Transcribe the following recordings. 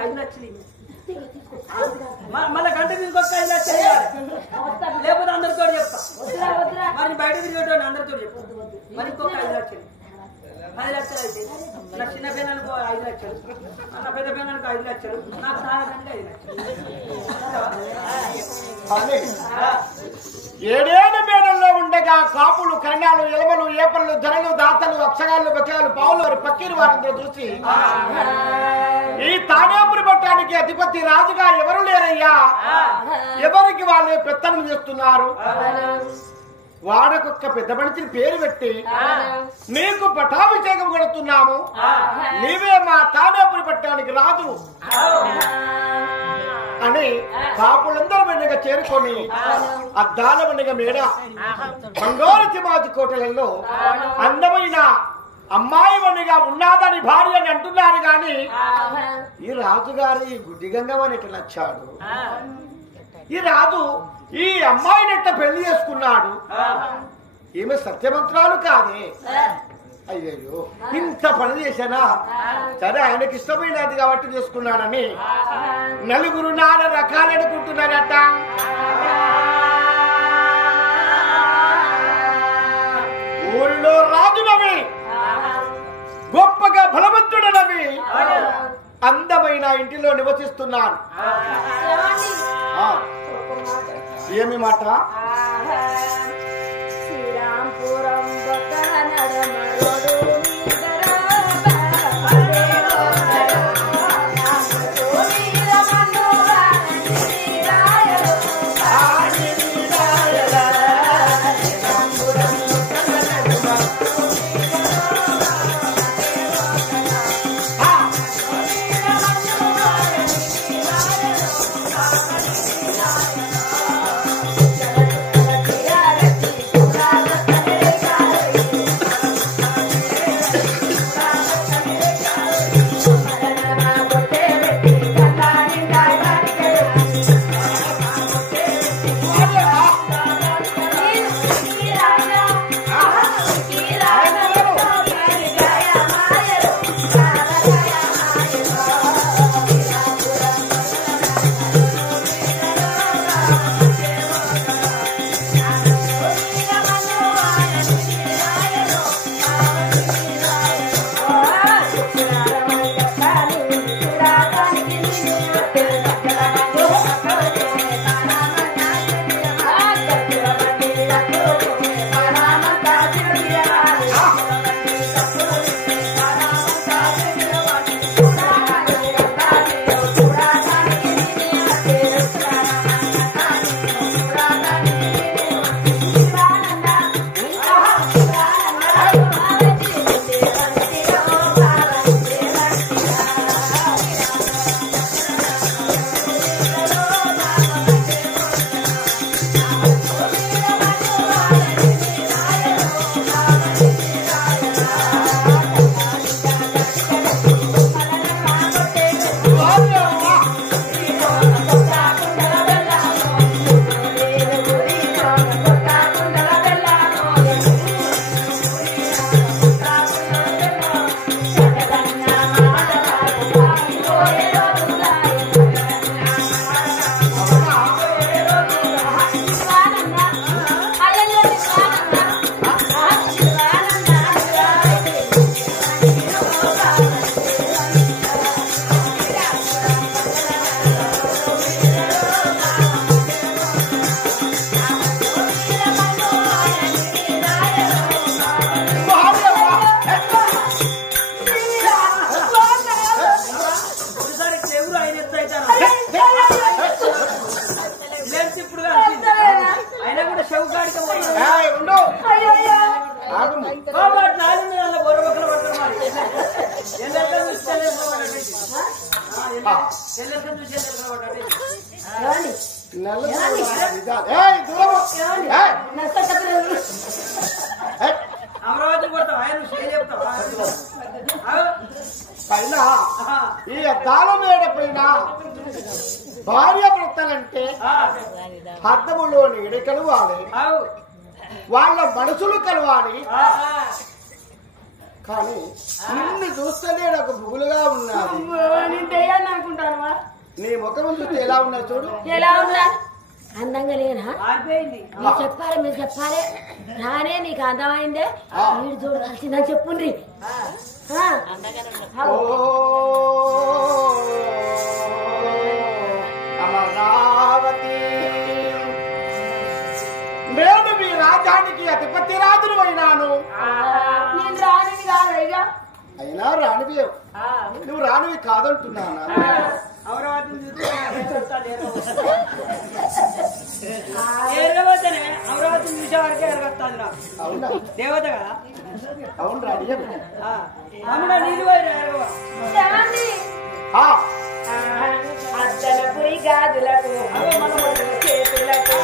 5 లక్షలు మళ్ళీ గంటకి ఇంకొక 5 లక్షలు లేకపోతే అందరితో చెప్తా మరి బయట తిరిగేటోని అందరితో చెప్తా మరి ఇంకొక 5 లక్షలు 10 లక్షలు అయితే నా చిన్న పిల్లలకు 5 లక్షలు నా పెద్ద పిల్లలకు 5 లక్షలు నాకు సాగడానికి 5 లక్షలు 7 మేడల్లో ఉండగా కాపులు కన్యాలు ఎలమలు ఏపలు ధరలు దాతలు అక్షరాలు బకాలు పావులు వారి పక్కీరు వారందరూ చూసి ఈ తాడేపురి పట్టానికి అధిపతి రాజుగా ఎవరు లేరయ్యా, ఎవరికి వాళ్ళే పెత్తనం చేస్తున్నారు, వాడకొక్క పెద్ద మనిషిని పేరు పెట్టి నీకు పట్టాభిషేకం కొడుతున్నాము, నీవే మా తాడేపురి పట్టానికి రాజు అని కాపులందరూ వెనుక చేరుకొని అద్దాల వెనుక మేడ బంగారు తిమాజి కోటలలో అందమైన అమ్మాయి వనిగా ఉన్నాదని భార్య అని అంటున్నారు గాని ఈ రాజుగారి గుడ్డిగంగమని ఇట్లా నచ్చాడు. ఈ రాజు ఈ అమ్మాయిని ఎట్లా పెళ్లి చేసుకున్నాడు, ఈమె సత్యమంత్రాలు కాదే. అయ్యయ్యో ఇంత పని చేశానా, సరే ఆయనకి ఇష్టమైనది కాబట్టి చేసుకున్నాడని నలుగురు 4 రకాలు అనుకుంటున్నారట. ఊరిలో రాజునవి, గొప్పగా బలవంతుడనవి, అందమైన ఇంటిలో నివసిస్తున్నాను. ఏమి మాట? శ్రీరాంపురం అమరావతి పోతావు ఆయన చెప్తావా పైన ఈ అద్దాల మేడ పైన భార్య భర్తలంటే అద్దములో నీడ కలవాలి, వాళ్ళ మనసులు కలవాలి. కానీ నిన్ను చూస్తేనే నాకు బుగులుగా ఉన్నది. నేను దయ్యాన్ని అనుకుంటాను. నీ ముఖం చూస్తే ఎలా ఉన్నా చూడు. ఎలా ఉన్నా అందంగా లేనా? ఆరిపోయింది. మీరు చెప్పాలి, మీరు చెప్పాలి. రానే నీకు అందమైందే వీడు చూడు కలిసిందని చెప్పుండ్రి. అమరావతి నేను మీ రాజ్యానికి అధిపతి రాజును అయినాను. నేను రానివి కాదయ్యా. అయినా రానివి నువ్వు రానివి కాదంటున్నానా? అమరావతిని ఎరగబోతేనే అమరావతిని చూసే వరకే ఎరగొస్తుంది నాకు. అవునా? దేవత కదా. అవును రాని అమ్మ నీళ్ళు పోయి ఎరగవ. అద్దలపురి గాజులకు చేతులకు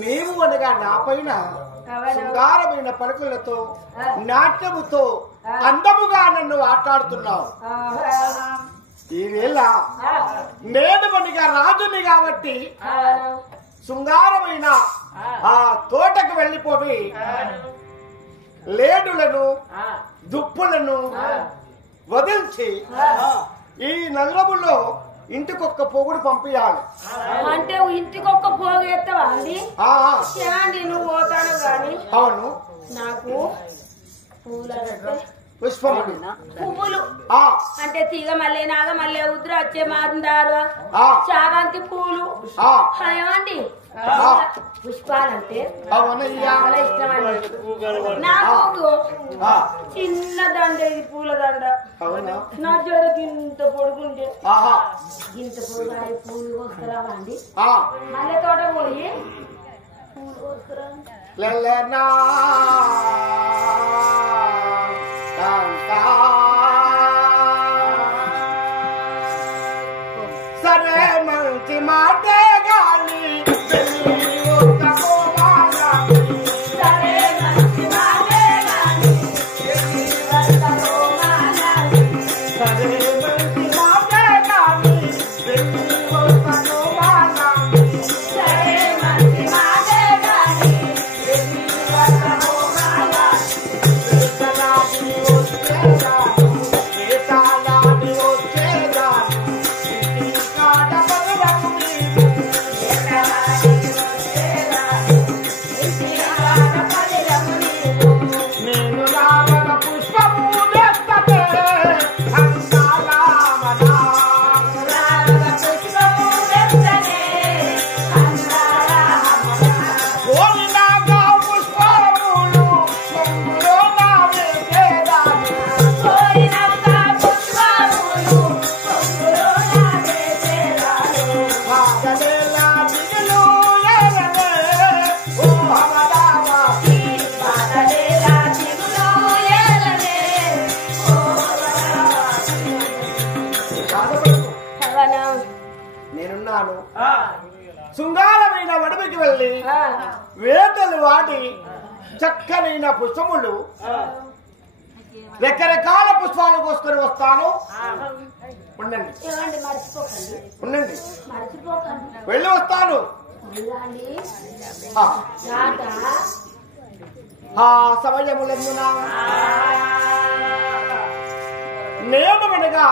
నీవు అనగా నా పైన శృంగారమైన పలుకులతో నాట్యముతో అందముగా నన్ను ఆటాడుతున్నావు. ఈవేళ నేను మనగా రాజుని కాబట్టి శృంగారమైన ఆ తోటకు వెళ్ళిపోయి లేడులను దుప్పులను వదిల్చి ఈ నగరములో ఇంటికొక్క పొగుడు పంపించాలి. అంటే ఇంటికొక్క పోగేస్తావా అండి? అండి నువ్వు పోతాను గాని అవును నాకు పుష్పములు పువ్వులు అంటే తీగ మల్లె నాగ మల్లె ఉద్ర వచ్చే మాందారు చామంతి పూలు ఏమండి పుష్పాలంటే చాలా ఇష్టం అండి నాకు. చిన్న దండ ఇది పూల దండ నా జోడకి ఇంత పొడుగుంటే ఇంత పొడుగు పూలు కోసుకురావా అండి? మల్లె తోట పోయి పూలు కోసుకురా. సరే మంచి మాటే గాలి వస్తున్నాను. శృంగారమైన అడవికి వెళ్ళి వేటలు వాడి చక్కనైన పుష్పములు రకరకాల పుష్పాలు కోసుకొని వస్తాను. ఉండండి ఉండండి, వెళ్ళి వస్తాను. సమయములందున నేనుమనిగా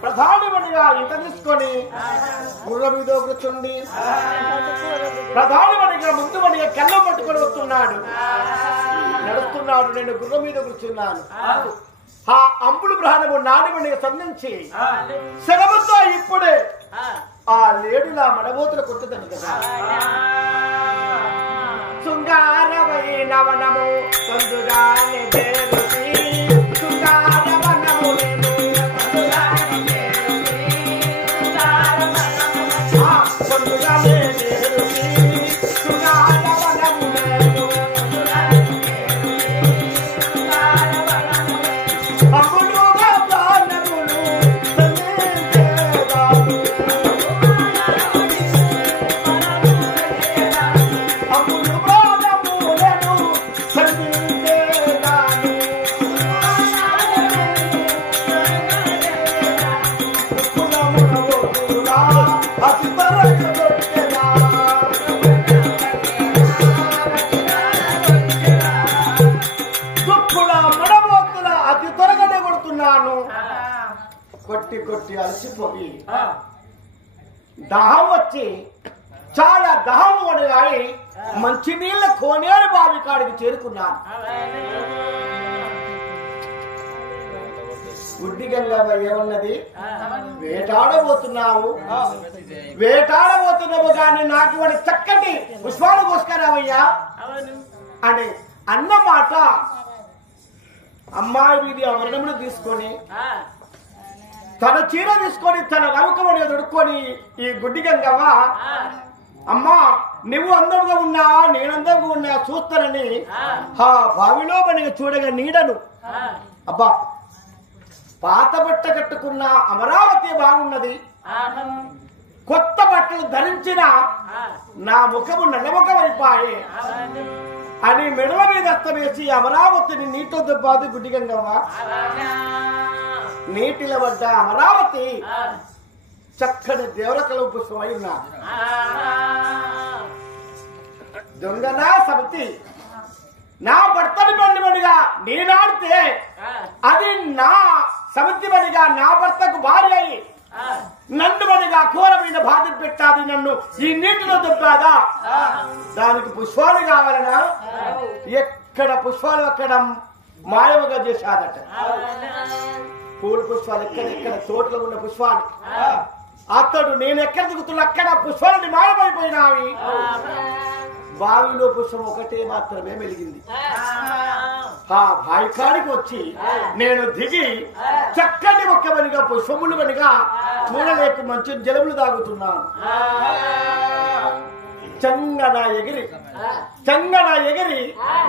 ప్రధానమనిగా ఇంట తీసుకొని గుర్ర మీద కూర్చుండి ప్రధానమనిగా ముందుమనిగా కళ్ళం పట్టుకొని వస్తున్నాడు, నడుస్తున్నాడు. నేను గుర్ర మీద కూర్చున్నాను. ఆ అంబుడు ప్రాణము నాడిమనిగా సంధించి శరముతో ఇప్పుడే ఆ లేడులా మడబోతులు కొట్టుదని కదా. శృంగారమైన వనము పొందుగానే దేవతి, శృంగారవనము పొందుగానే దేవతి, శృంగారవనము అమ్ముడుగా ప్రాణములు అతి త్వరగానే కొడుతున్నాను. కొట్టి కొట్టి అలసిపోయి దాహం వచ్చి చాలా దాహం పడినాయి. మంచినీళ్ళ కోనేరు బావి కాడికి చేరుకున్నాను. గుడ్డి గంగవ్వ ఏమన్నది, వేటాడబోతున్నావు వేటాడబోతున్నావు కానీ నాకు వాడి చక్కటి పుష్పాలు కోసుకురావయ్యా అని అన్నమాట. అమ్మాయి వీధి ఆభరణములు తీసుకొని తన చీర తీసుకొని తన నౌకమని దొడుక్కొని ఈ గుడ్డి గంగవ్వ, అమ్మా నువ్వు అందంగా ఉన్నావా నేను అందంగా ఉన్నా చూస్తానని ఆ బావిలో మనకి చూడగా నీడను, అబ్బా పాత బట్ట కట్టుకున్న అమరావతి బాగున్నది, కొత్త బట్టలు ధరించిన నా ముఖము నల్లముఖమైపాయే అని మెడల మీద అస్తమేసి అమరావతిని నీటితో దెబ్బాది గుడ్డి గంగవ్వ. నీటిలో పడ్డ అమరావతి చక్కని దేవరకల పుష్పమై ఉన్నా. దొంగనా సమితి నా భర్తని బండిమనిగా నేనాడితే అది నా సమితి మనిగా నా భర్తకు భార్య అయి నన్ను మనిగా ఘోరమైన బాధ పెట్టాది, నన్ను ఈ నీటిలో దొబ్బాదా, దానికి పుష్పాలు కావాలనా? ఎక్కడ పుష్పాలు అక్కడ మాయముగా చేశాదట. పూల పుష్పాలు ఎక్కడెక్కడ తోటలో ఉన్న పుష్పాలు అతడు నేను ఎక్కడ దిగుతున్నా అక్కడ పుష్పాలని మాయమైపోయినావి. బావిలో పుష్పం ఒకటే మాత్రమే వెలిగింది. ఆ బాయికాడికి వచ్చి నేను దిగి చక్కని ఒక్కమనిగా పుష్పములు మనిగా చూడలేక మంచి జలములు తాగుతున్నాను. చంగన ఎగిరి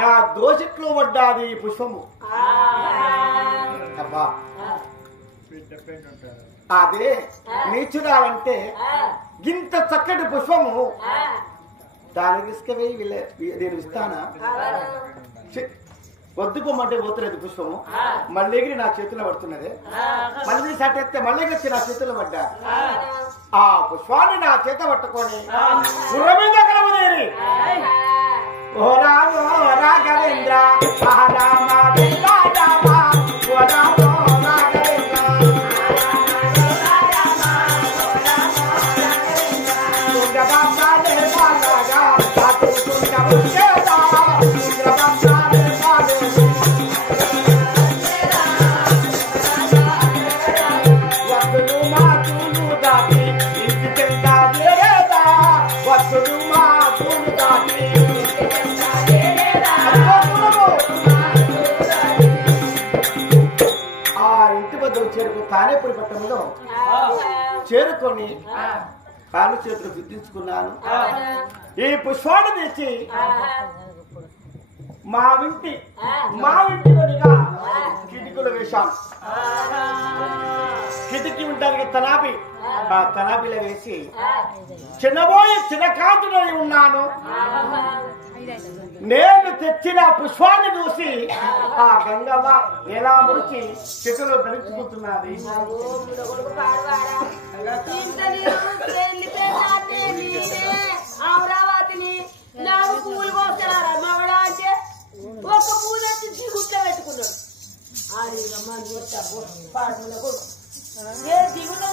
నా దోషిట్లో పడ్డాది పుష్పము. అబ్బా అదే నీచురాలంటే ఇంత చక్కటి పుష్పము దానికి ఇసుకవే నేను ఇస్తానా? వద్దుకోమంటే పోతున్నది పుష్పము. మళ్ళీ ఎగిరి నా చేతిలో పడుతున్నది. మళ్ళీ సటెత్తే మళ్ళీ వచ్చి నా చేతిలో పడ్డా. ఆ పుష్పాన్ని నా చేత పట్టుకొని గుర్ర మీద కలవదేరి ఓ రామ రాఘవేంద్ర తానేపురి పట్టణంలో చేరుకొని కాళ్ళు చేతులు గుర్తించుకున్నాను. ఈ పుష్పాన్ని తెచ్చి మా ఇంటిలోనిగా కిటికీలు వేశాం. కిటికీ ఉంటారు తనాపి, ఆ తనాపిలో వేసి చిన్నబోయి చిన్నకాంతుడై ఉన్నాను. నేను తెచ్చిన పుష్పాన్ని చూసి ఆ గంగవ్వ ఎలా ముడిచి చెట్టులో ధరించుకుంటున్నది. అమరావతిని నాకు పూలు కోస్తారా మగడా అంటే ఒక పూలు వచ్చి గుట్ట పెట్టుకున్నాడు. అది దిగులో